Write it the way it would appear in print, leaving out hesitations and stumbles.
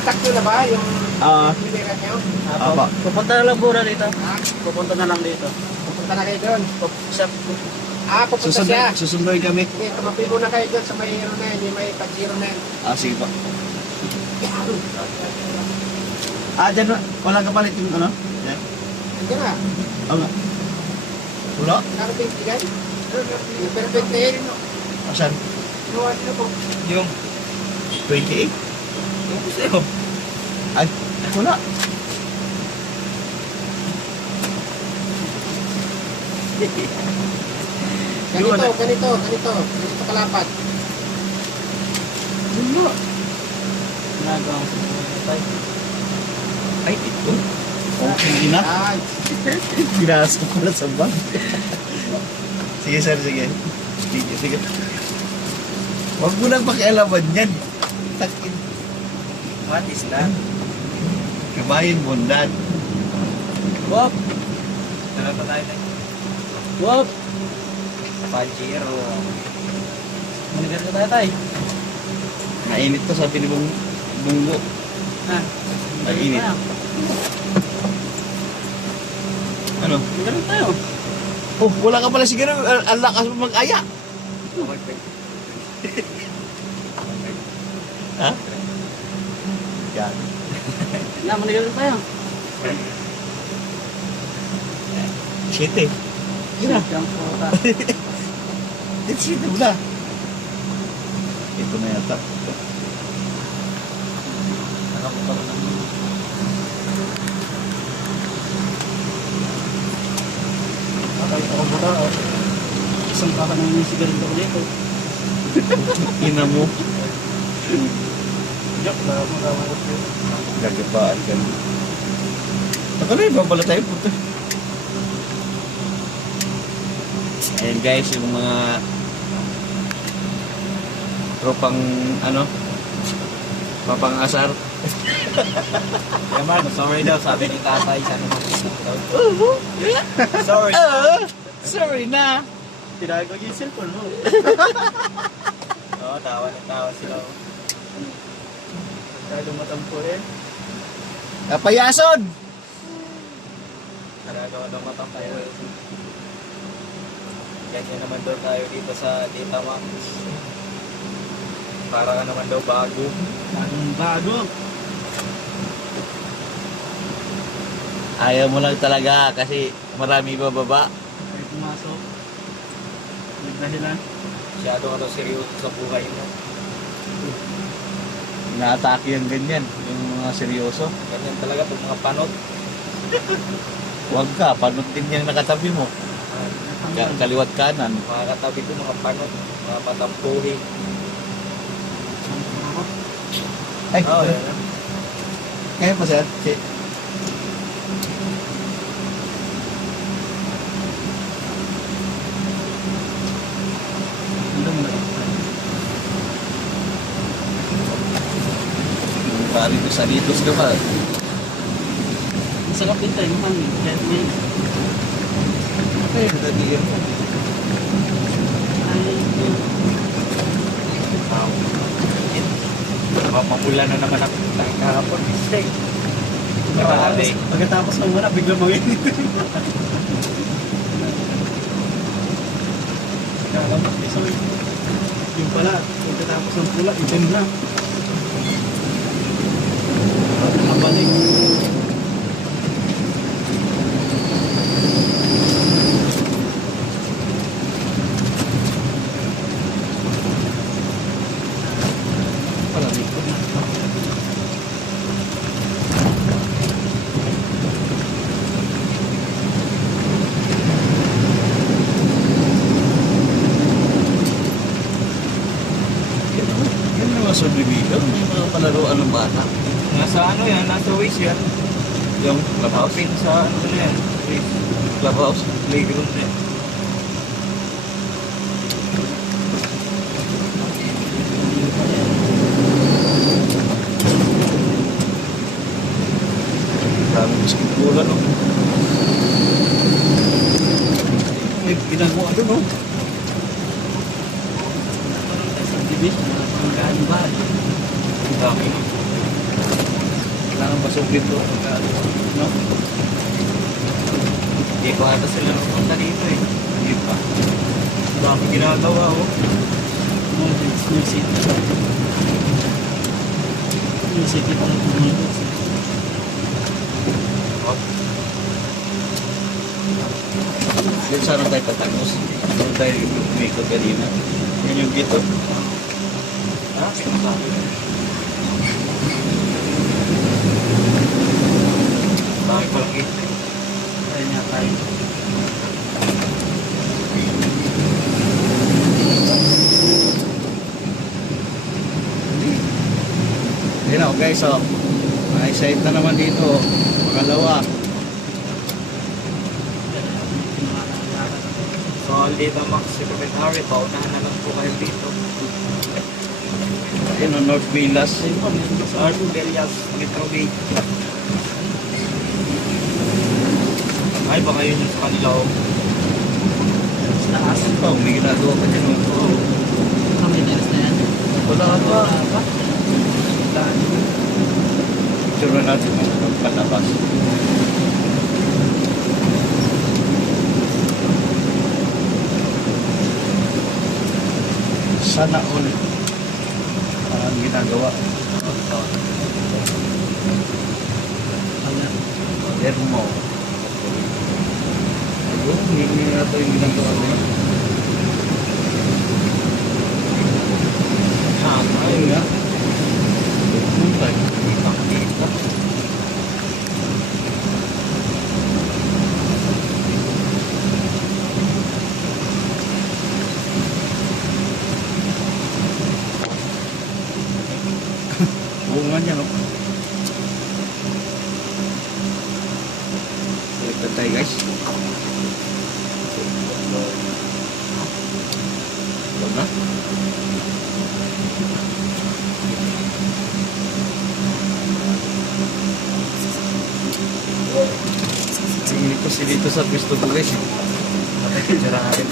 Contact nyo na ba yung binira nyo? Apa. Pupunta na lang muna dito. Ha? Pupunta na lang dito. Pupunta na kayo doon. Pupunta siya. Susunduin kami. Sige, tumapi muna kayo doon sa may hero na yun, yung may pag-zero na yun. Sige po. Dyan walang kapalit yung ano? Yan. Hindi na. Nga. Wala? Kano ba yung bigay? Yung perfect na yun. Asan? Inuwan nyo po. Yung 28? yung sa'yo. Ay, wala. Ganito kalapat. Wala. Ginagawa ko tayo. Ay, ito. Okay na. Ay, Ginasok ko na sa bag. Sige sir, sige. Sige. Huwag mo nang pakialaman yan. Takin. What is that? Kabayin bundan. Wop! Tara pa tayo tayo. Wop! Pajero. Manigal ka tayo tayo. Mainit to, sabi ni Bunggo. Ha? Mainit. Ano? Manigal tayo. Oh, wala ka pala siguro. Ang lakas mo mag-aya. Ha? Yan. Na, manigal tayo. Shit eh. Yun na. Siyang puta. Shit eh, wala. Ito na yata. Nakapunta ko lang. Kahit ako buta, isang kaka na yung sigarilyo ko dito. Ina mo. Joke, marama ko siya. Gagabaan ka na. Baka na iba pala tayo puto. Ayan guys, yung mga tropang ano, papang-asar. Yaman, sorry daw, sabi ni tatay, sana makita daw. Sorry. Sorry na. Tinago yung cellphone mo. Oo, tawa ng tawa sila. Tayo matampo rin. Kapayason! Nagagawa ng matampo rin. Ganyan naman daw tayo dito sa Data Max. Para ka naman daw bago. Bago. Ayaw mo lang talaga kasi marami bababa. Ay pumasok. Nagdahilan. Masyado ka daw seryoso sa buhay mo. Inaatake yung ganyan, yung mga seryoso. Ganyan talaga pag mga panot. Huwag ka, panot din yung nakatabi mo. Kaliwat kanan. Mga katabi ko, mga panot, mga patampuhi. Ay, Oo, yan. ngayon pa sir. Pari ko sa litos ka pa. Masarap din tayo, mami. Ay, tadi yun. Mapapula na naman ako kahapon. Mistake. pagkatapos ng wala, bigla manginit. Kalamat, sorry. Yung pala, pagkatapos ng pula, itim na. Nabalik. Subdivision, may mga palaruan ng bata. Nasa ano yan, nasa ways yan. Yung clubhouse. Housing sa ano na yan. Clubhouse. Playground na yan. Dami basketball no. May ginagawa doon no. Subdivision, mga panggaan bahay. Ang dami no. Pasok dito. No? Hindi ko ata sila napunta dito eh. Hindi pa. Dami ginagawa oh. New City. New City pa lang pumunta. Doon sana tayo tatapos. Doon tayo umikot kanina. Yan yung dito. Ha? Sinasabi ko. Dami palang ito eh. Kaya niya tayo. Yun o guys, so, may site na naman dito. Makalawa. So, Alida Max, Secretary, paunahan na lang po kayo dito. Yun o, North Villas. Art Villas, Metro Bay. Ay, baka yun yung sa kanila oh. Taas. Oh, may ginagawa ka dyan. Oh. May teres na yan. Wala pa. Wala pa. Picture na natin ang palabas. Sana all ang ginagawa. Wala. Dermo. Ayun, hindi na ito yung ginagawa na yun. Ayun nga. Puntay. Bunga niya, no? Baliktad tayo, guys. Huwag na. Ay, kasi dito sa pwesto ko, guys. Patay picture natin.